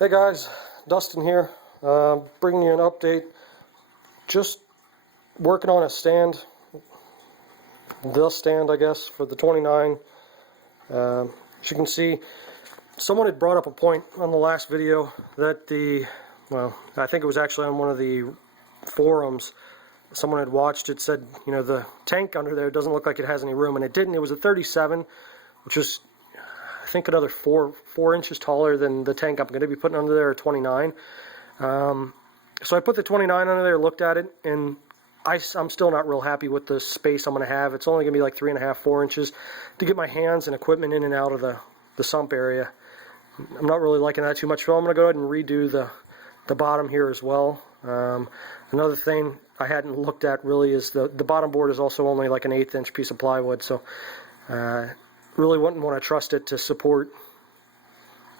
Hey guys, Dustin here, bringing you an update. Just working on a stand, the stand I guess, for the 29. As you can see, someone had brought up a point on the last video that I think it was actually on one of the forums, someone had watched it, said, you know, the tank under there doesn't look like it has any room, and it didn't. It was a 37, which is I think another four inches taller than the tank I'm going to be putting under there, a 29. So I put the 29 under there, looked at it, and I'm still not real happy with the space I'm going to have. It's only going to be like 3.5, 4 inches to get my hands and equipment in and out of the sump area. I'm not really liking that too much, so I'm going to go ahead and redo the bottom here as well. Another thing I hadn't looked at really is the bottom board is also only like an 1/8 inch piece of plywood, so really wouldn't want to trust it to support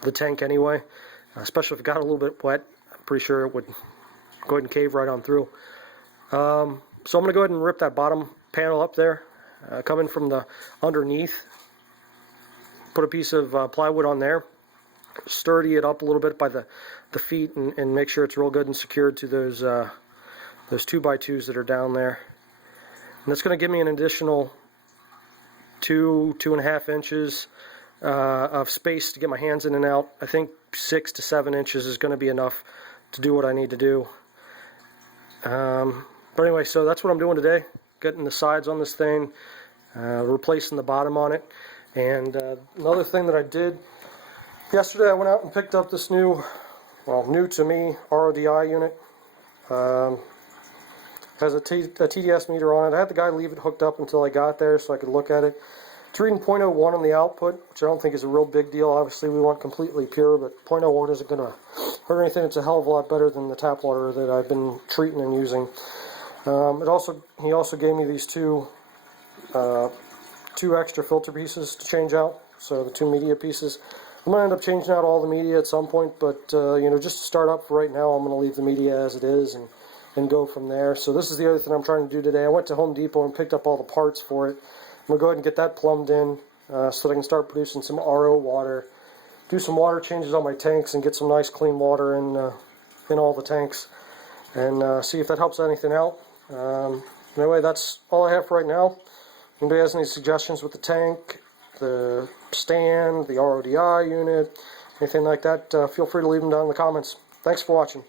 the tank anyway, especially if it got a little bit wet. I'm pretty sure it would go ahead and cave right on through. So I'm going to go ahead and rip that bottom panel up there, come in from the underneath, put a piece of plywood on there, sturdy it up a little bit by the feet, and make sure it's real good and secured to those 2x2s that are down there. And that's going to give me an additional 2.5 inches of space to get my hands in and out. I think 6 to 7 inches is going to be enough to do what I need to do. But anyway, so that's what I'm doing today, getting the sides on this thing, replacing the bottom on it. And another thing that I did yesterday, I went out and picked up this new to me RODI unit. Has a TDS meter on it. I had the guy leave it hooked up until I got there so I could look at it. It's reading 0.01 on the output, which I don't think is a real big deal. Obviously we want completely pure, but 0.01 isn't going to hurt anything. It's a hell of a lot better than the tap water that I've been treating and using. He also gave me these two extra filter pieces to change out, so the 2 media pieces. I'm going to end up changing out all the media at some point, but you know, just to start up for right now, I'm going to leave the media as it is and go from there. So this is the other thing I'm trying to do today. I went to Home Depot and picked up all the parts for it. I'm going to go ahead and get that plumbed in so that I can start producing some RO water, do some water changes on my tanks, and get some nice clean water in all the tanks, and see if that helps anything out. Anyway, that's all I have for right now. If anybody has any suggestions with the tank, the stand, the RODI unit, anything like that, feel free to leave them down in the comments. Thanks for watching.